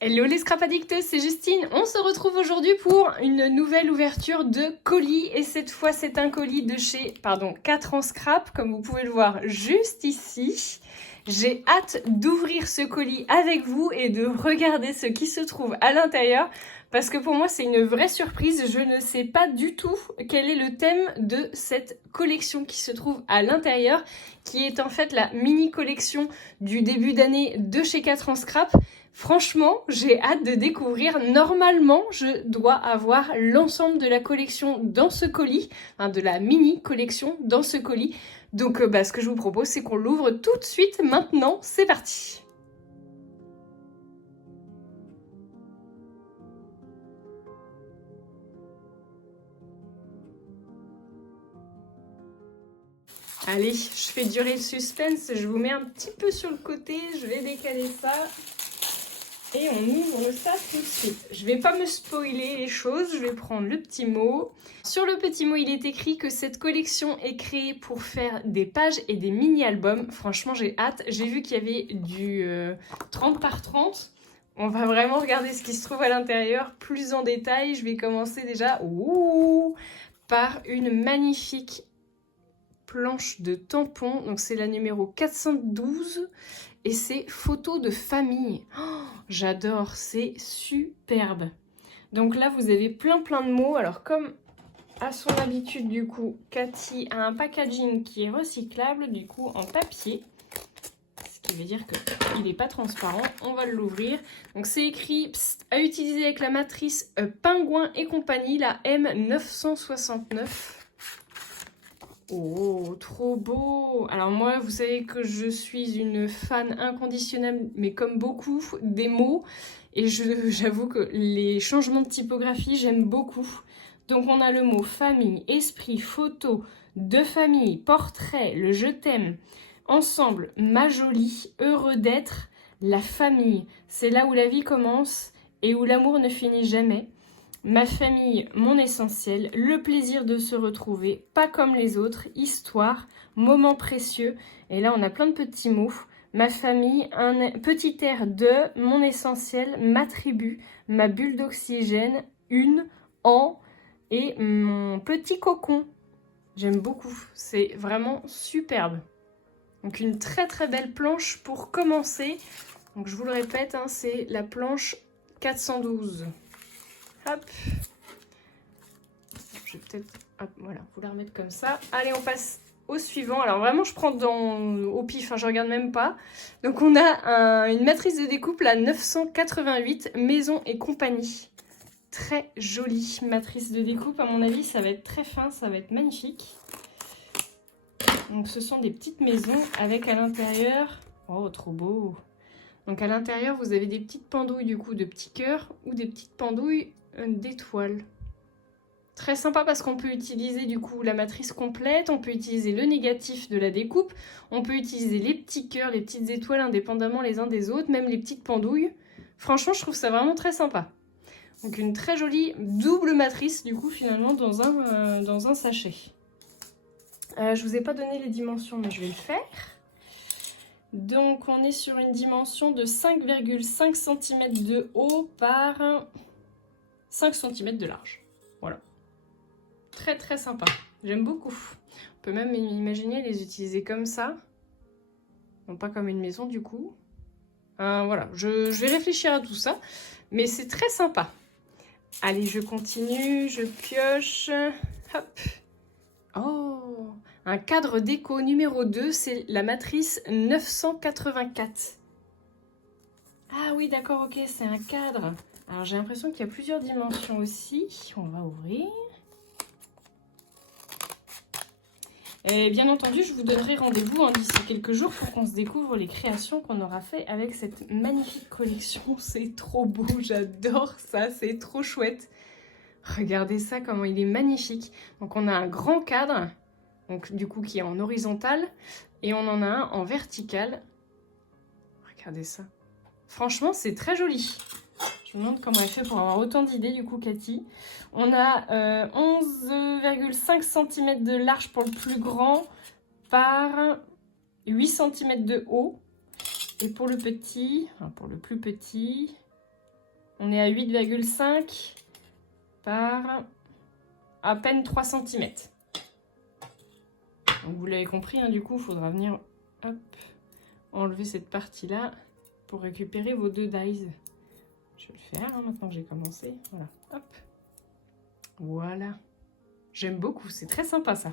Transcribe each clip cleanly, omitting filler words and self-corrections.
Hello les scrap addicts, c'est Justine. On se retrouve aujourd'hui pour une nouvelle ouverture de colis et cette fois c'est un colis de chez 4 ans scrap comme vous pouvez le voir juste ici. J'ai hâte d'ouvrir ce colis avec vous et de regarder ce qui se trouve à l'intérieur parce que pour moi c'est une vraie surprise. Je ne sais pas du tout quel est le thème de cette collection qui se trouve à l'intérieur, qui est en fait la mini collection du début d'année de chez 4 ans scrap. Franchement, j'ai hâte de découvrir. Normalement, je dois avoir l'ensemble de la collection dans ce colis, de la mini collection dans ce colis. Donc, ce que je vous propose, c'est qu'on l'ouvre tout de suite maintenant. C'est parti! Allez, je fais durer le suspense. Je vous mets un petit peu sur le côté. Je vais décaler ça. Et on ouvre ça tout de suite. Je vais pas me spoiler les choses, je vais prendre le petit mot. Sur le petit mot, il est écrit que cette collection est créée pour faire des pages et des mini-albums. Franchement, j'ai hâte. J'ai vu qu'il y avait du 30 par 30. On va vraiment regarder ce qui se trouve à l'intérieur plus en détail. Je vais commencer déjà par une magnifique planche de tampons. Donc c'est la numéro 412. Et c'est photos de famille. Oh, j'adore, c'est superbe. Donc là, vous avez plein de mots. Alors comme à son habitude, du coup, Cathy a un packaging qui est recyclable, du coup, en papier. Ce qui veut dire qu'il n'est pas transparent. On va l'ouvrir. Donc c'est écrit à utiliser avec la matrice Pingouin et compagnie, la M969. Oh, trop beau! Alors moi, vous savez que je suis une fan inconditionnelle, mais comme beaucoup, des mots. Et j'avoue que les changements de typographie, j'aime beaucoup. Donc on a le mot famille, esprit, photo, de famille, portrait, le je t'aime, ensemble, ma jolie, heureux d'être, la famille. C'est là où la vie commence et où l'amour ne finit jamais. Ma famille, mon essentiel, le plaisir de se retrouver, pas comme les autres, histoire, moment précieux. Et là, on a plein de petits mots. Ma famille, un petit air de, mon essentiel, ma tribu, ma bulle d'oxygène, en, et mon petit cocon. J'aime beaucoup, c'est vraiment superbe. Donc une très belle planche pour commencer. Donc je vous le répète, c'est la planche 412. Hop. Je vais peut-être voilà, vous la remettre comme ça. Allez, on passe au suivant. Alors vraiment, je prends au pif, je regarde même pas. Donc on a une matrice de découpe, la 988, Maison et compagnie. Très jolie matrice de découpe. À mon avis, ça va être très fin, ça va être magnifique. Donc ce sont des petites maisons avec à l'intérieur... Oh, trop beau! Donc à l'intérieur, vous avez des petites pendouilles du coup de petits cœurs ou des petites pendouilles d'étoiles. Très sympa parce qu'on peut utiliser du coup la matrice complète, on peut utiliser le négatif de la découpe, on peut utiliser les petits cœurs, les petites étoiles indépendamment les uns des autres, même les petites pendouilles. Franchement, je trouve ça vraiment très sympa. Donc une très jolie double matrice du coup finalement dans un sachet. Je vous ai pas donné les dimensions mais je vais le faire. Donc on est sur une dimension de 5,5 cm de haut par 5 cm de large. Voilà. Très sympa. J'aime beaucoup. On peut même imaginer les utiliser comme ça. Non pas comme une maison du coup. Voilà, je vais réfléchir à tout ça. Mais c'est très sympa. Allez, je continue, je pioche. Hop. Oh, un cadre déco numéro 2, c'est la matrice 984. Ah oui, d'accord, ok, c'est un cadre. Alors j'ai l'impression qu'il y a plusieurs dimensions aussi. On va ouvrir. Et bien entendu, je vous donnerai rendez-vous d'ici quelques jours pour qu'on se découvre les créations qu'on aura fait avec cette magnifique collection. C'est trop beau, j'adore ça, c'est trop chouette. Regardez ça, comment il est magnifique. Donc on a un grand cadre, donc du coup qui est en horizontal, et on en a un en vertical. Regardez ça. Franchement, c'est très joli. Je me demande comment elle fait pour avoir autant d'idées, du coup, Cathy. On a 11,5 cm de large pour le plus grand par 8 cm de haut. Et pour le petit, enfin pour le plus petit, On est à 8,5 par à peine 3 cm. Donc vous l'avez compris, hein, du coup, il faudra venir hop, enlever cette partie-là pour récupérer vos 2 dies. Je vais le faire hein, maintenant que j'ai commencé. Voilà, hop. Voilà. J'aime beaucoup, c'est très sympa ça.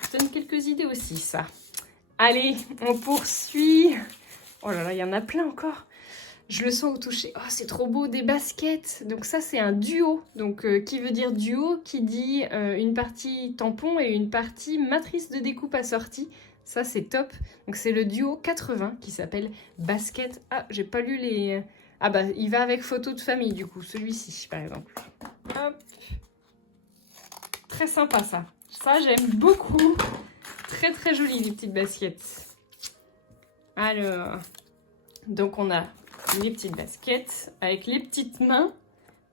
Ça donne quelques idées aussi, ça. Allez, on poursuit. Oh là là, il y en a plein encore. Je le sens au toucher. Oh, c'est trop beau, des baskets. Donc ça, c'est un duo. Donc, qui veut dire duo, qui dit une partie tampon et une partie matrice de découpe assortie. Ça, c'est top. Donc, c'est le duo 80 qui s'appelle basket. Ah, j'ai pas lu les... Ah bah, il va avec photo de famille, du coup. Celui-ci, par exemple. Hop. Très sympa, ça. Ça, j'aime beaucoup. Très, très joli, les petites baskets. Alors, donc on a les petites baskets avec les petites mains.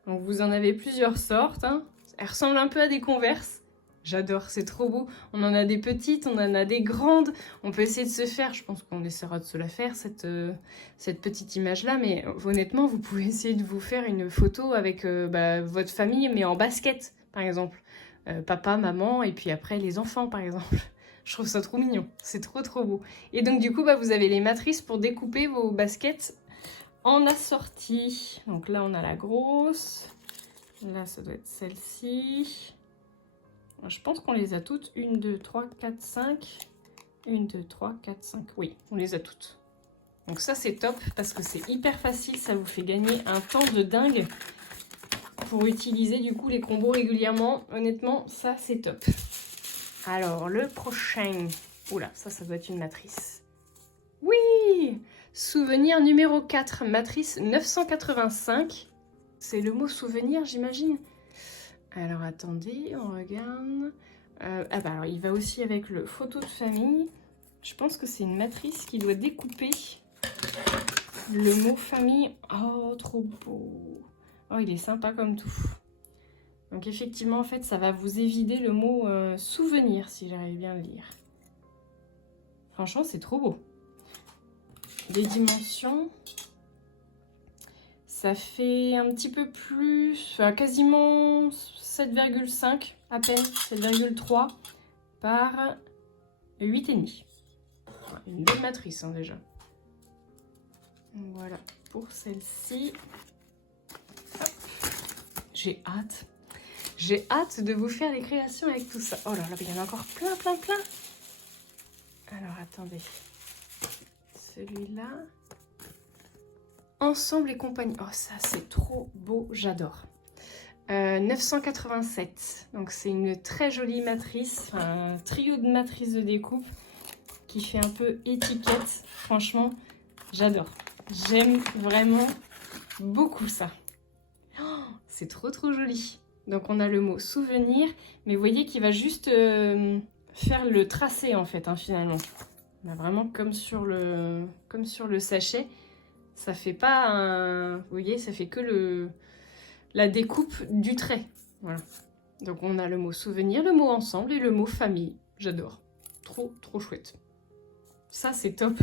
Donc vous en avez plusieurs sortes. Hein. Elles ressemblent un peu à des Converse. J'adore, c'est trop beau. On en a des petites, on en a des grandes. On peut essayer de se faire, je pense qu'on essaiera de se la faire, cette petite image-là. Mais honnêtement, vous pouvez essayer de vous faire une photo avec votre famille, mais en basket, par exemple. Papa, maman, et puis après les enfants, par exemple. Je trouve ça trop mignon, c'est trop trop beau. Et donc du coup, vous avez les matrices pour découper vos baskets en assorti. Donc là, on a la grosse. Là, ça doit être celle-ci. Je pense qu'on les a toutes. 1, 2, 3, 4, 5. 1, 2, 3, 4, 5. Oui, on les a toutes. Donc ça, c'est top parce que c'est hyper facile. Ça vous fait gagner un temps de dingue pour utiliser du coup les combos régulièrement. Honnêtement, ça, c'est top. Alors, le prochain... Oula, ça doit être une matrice. Oui! Souvenir numéro 4, matrice 985. C'est le mot souvenir, j'imagine. Alors, attendez, on regarde. Alors, il va aussi avec le photo de famille. Je pense que c'est une matrice qui doit découper le mot famille. Oh, trop beau! Oh, il est sympa comme tout. Donc effectivement, en fait, ça va vous éviter le mot souvenir, si j'arrive bien à le lire. Franchement, c'est trop beau. Les dimensions, ça fait un petit peu plus, enfin, quasiment 7,5 à peine, 7,3 par 8,5. Une belle matrice hein, déjà. Voilà pour celle-ci. J'ai hâte. J'ai hâte de vous faire les créations avec tout ça. Oh là là, il y en a encore plein. Alors, attendez. Celui-là. Ensemble et compagnie. Oh, ça, c'est trop beau. J'adore. 987. Donc, c'est une très jolie matrice. Un trio de matrices de découpe qui fait un peu étiquette. Franchement, j'adore. J'aime vraiment beaucoup ça. Oh, c'est trop joli. Donc on a le mot souvenir, mais vous voyez qu'il va juste faire le tracé en fait, hein, finalement. On a vraiment comme sur le sachet, ça fait pas un... Vous voyez, ça fait que la découpe du trait. Voilà. Donc on a le mot souvenir, le mot ensemble et le mot famille. J'adore. Trop chouette. Ça c'est top.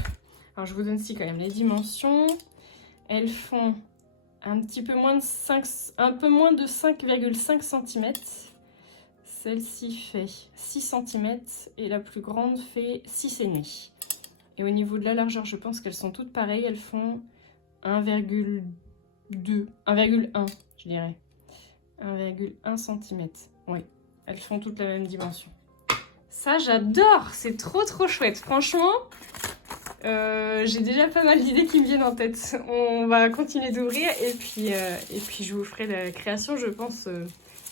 Alors je vous donne ici quand même les dimensions. Elles font... un peu moins de 5,5 cm. Celle-ci fait 6 cm et la plus grande fait 6,5. Et au niveau de la largeur, je pense qu'elles sont toutes pareilles. Elles font 1,1, je dirais. 1,1 cm. Oui, elles font toutes la même dimension. Ça, j'adore! C'est trop chouette. Franchement, j'ai déjà pas mal d'idées qui me viennent en tête. On va continuer d'ouvrir et puis je vous ferai la création, je pense,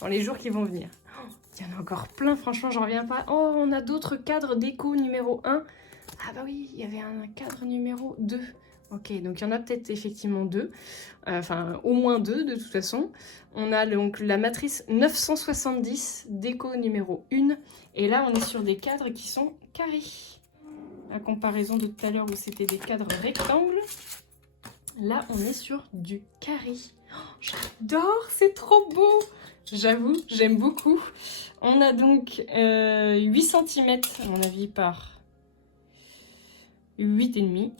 dans les jours qui vont venir. Oh, il y en a encore plein, franchement, j'en reviens pas. Oh, on a d'autres cadres déco numéro 1. Ah bah oui, il y avait un cadre numéro 2. Ok, donc il y en a peut-être effectivement 2. Enfin, au moins 2 de toute façon. On a donc la matrice 970, déco numéro 1. Et là, on est sur des cadres qui sont carrés. À comparaison de tout à l'heure où c'était des cadres rectangles, là on est sur du carré. Oh, j'adore, c'est trop beau. J'avoue, j'aime beaucoup. On a donc 8 cm à mon avis par 8,5.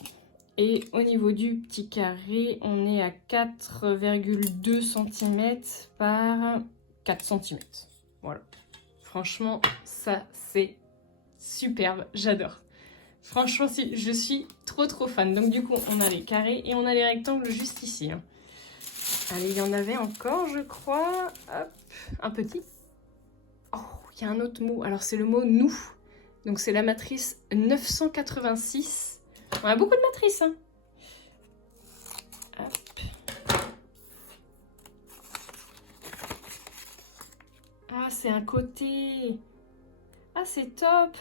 Et au niveau du petit carré, on est à 4,2 cm par 4 cm. Voilà. Franchement, ça c'est superbe, j'adore. Franchement, je suis trop fan. Donc du coup, on a les carrés et on a les rectangles juste ici. Hein. Allez, il y en avait encore, je crois. Hop, un petit. Oh, il y a un autre mot. Alors, c'est le mot « nous ». Donc, c'est la matrice 986. On a beaucoup de matrices. Hein. Hop. Ah, c'est un côté. Ah, c'est top.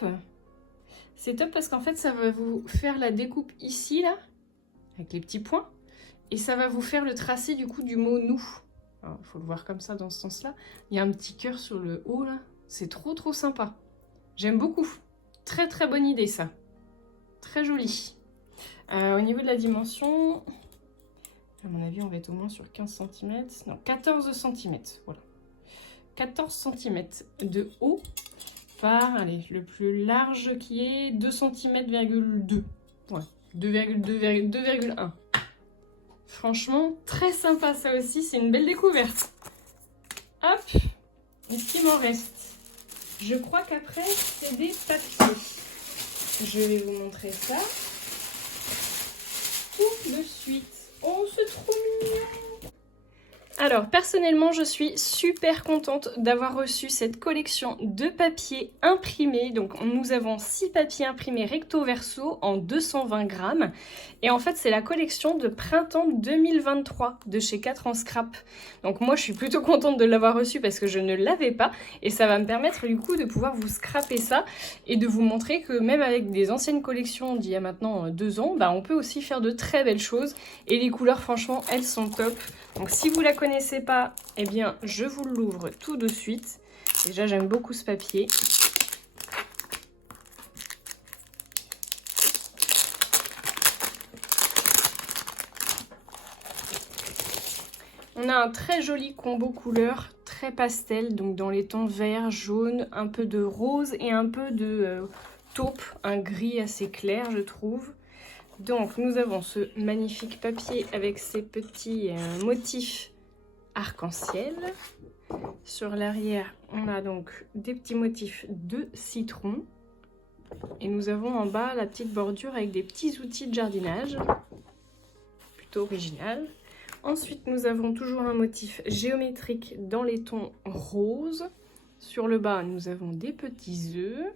C'est top parce qu'en fait, ça va vous faire la découpe ici, là, avec les petits points. Et ça va vous faire le tracé, du coup, du mot « nous ». Il faut le voir comme ça, dans ce sens-là. Il y a un petit cœur sur le haut, là. C'est trop sympa. J'aime beaucoup. Très bonne idée, ça. Très joli. Au niveau de la dimension, à mon avis, on va être au moins sur 15 cm. Non, 14 cm. Voilà. 14 cm de haut par, allez, le plus large qui est 2 cm,2. Ouais, 2,1. Franchement, très sympa ça aussi, c'est une belle découverte. Hop, et ce qui m'en reste, je crois qu'après, c'est des papiers. Je vais vous montrer ça tout de suite. Oh, c'est trop mignon! Alors, personnellement, je suis super contente d'avoir reçu cette collection de papiers imprimés. Donc, nous avons 6 papiers imprimés recto verso en 220 grammes. Et en fait, c'est la collection de printemps 2023 de chez 4 en scrap. Donc, moi, je suis plutôt contente de l'avoir reçu parce que je ne l'avais pas. Et ça va me permettre, du coup, de pouvoir vous scraper ça et de vous montrer que même avec des anciennes collections d'il y a maintenant 2 ans, bah, on peut aussi faire de très belles choses. Et les couleurs, franchement, elles sont top. Donc si vous ne la connaissez pas, eh bien je vous l'ouvre tout de suite. Déjà j'aime beaucoup ce papier. On a un très joli combo couleur, très pastel, donc dans les tons vert, jaune, un peu de rose et un peu de taupe, un gris assez clair je trouve. Donc nous avons ce magnifique papier avec ces petits motifs arc-en-ciel. Sur l'arrière, on a donc des petits motifs de citron. Et nous avons en bas la petite bordure avec des petits outils de jardinage. Plutôt original. Ensuite, nous avons toujours un motif géométrique dans les tons roses. Sur le bas, nous avons des petits œufs.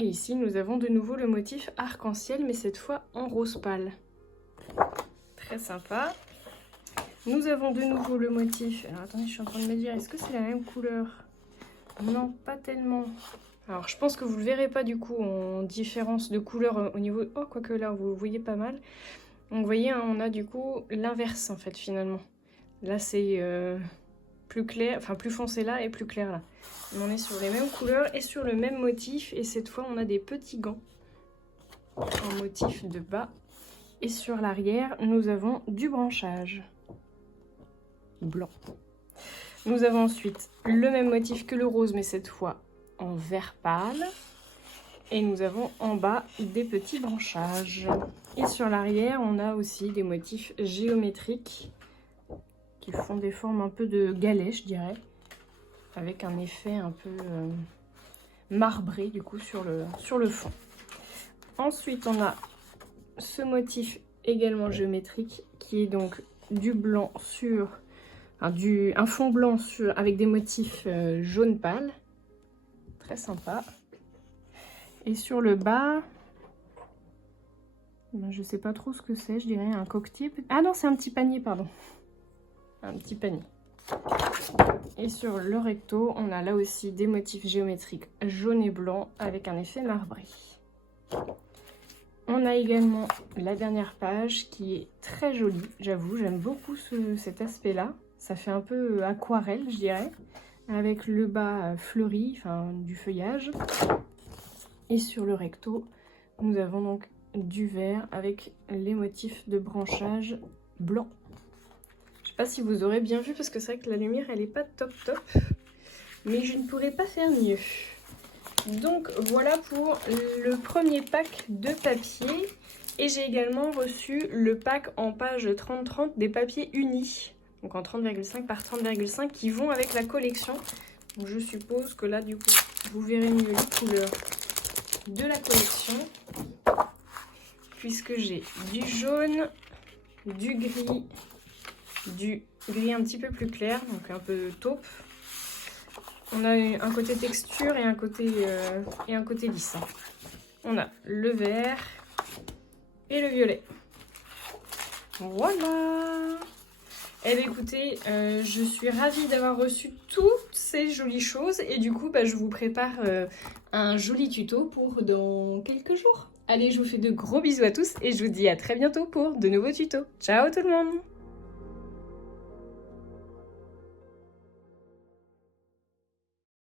Et ici, nous avons de nouveau le motif arc-en-ciel, mais cette fois en rose pâle. Très sympa. Nous avons de nouveau le motif. Alors attendez, je suis en train de me dire, est-ce que c'est la même couleur? Non, pas tellement. Alors je pense que vous ne le verrez pas du coup en différence de couleur au niveau... Oh, quoique là, vous le voyez pas mal. Donc vous voyez, hein, on a du coup l'inverse en fait finalement. Là c'est plus clair, enfin plus foncé là et plus clair là. On est sur les mêmes couleurs et sur le même motif. Et cette fois, on a des petits gants en motif de bas. Et sur l'arrière, nous avons du branchage blanc. Nous avons ensuite le même motif que le rose, mais cette fois en vert pâle. Et nous avons en bas des petits branchages. Et sur l'arrière, on a aussi des motifs géométriques qui font des formes un peu de galets, je dirais. Avec un effet un peu marbré du coup sur le fond. Ensuite on a ce motif également géométrique qui est donc du blanc sur un fond blanc avec des motifs jaune pâle, très sympa. Et sur le bas, je sais pas trop ce que c'est, je dirais un coquetier. Ah non, c'est un petit panier, pardon, un petit panier. Et sur le recto, on a là aussi des motifs géométriques jaune et blanc avec un effet marbré. On a également la dernière page qui est très jolie, j'avoue, j'aime beaucoup cet aspect-là. Ça fait un peu aquarelle, je dirais, avec le bas fleuri, enfin du feuillage. Et sur le recto, nous avons donc du vert avec les motifs de branchage blanc. Je sais pas si vous aurez bien vu parce que c'est vrai que la lumière elle est pas top, mais je ne pourrais pas faire mieux. Donc voilà pour le premier pack de papier. Et j'ai également reçu le pack en page 30-30 des papiers unis. Donc en 30,5 par 30,5 qui vont avec la collection. Donc je suppose que là du coup vous verrez mieux les couleurs de la collection. Puisque j'ai du jaune, du gris un petit peu plus clair, donc un peu taupe. On a un côté texture et un côté lisse. On a le vert et le violet. Voilà! Eh bien écoutez, je suis ravie d'avoir reçu toutes ces jolies choses et du coup je vous prépare un joli tuto pour dans quelques jours. Allez, je vous fais de gros bisous à tous et je vous dis à très bientôt pour de nouveaux tutos. Ciao tout le monde!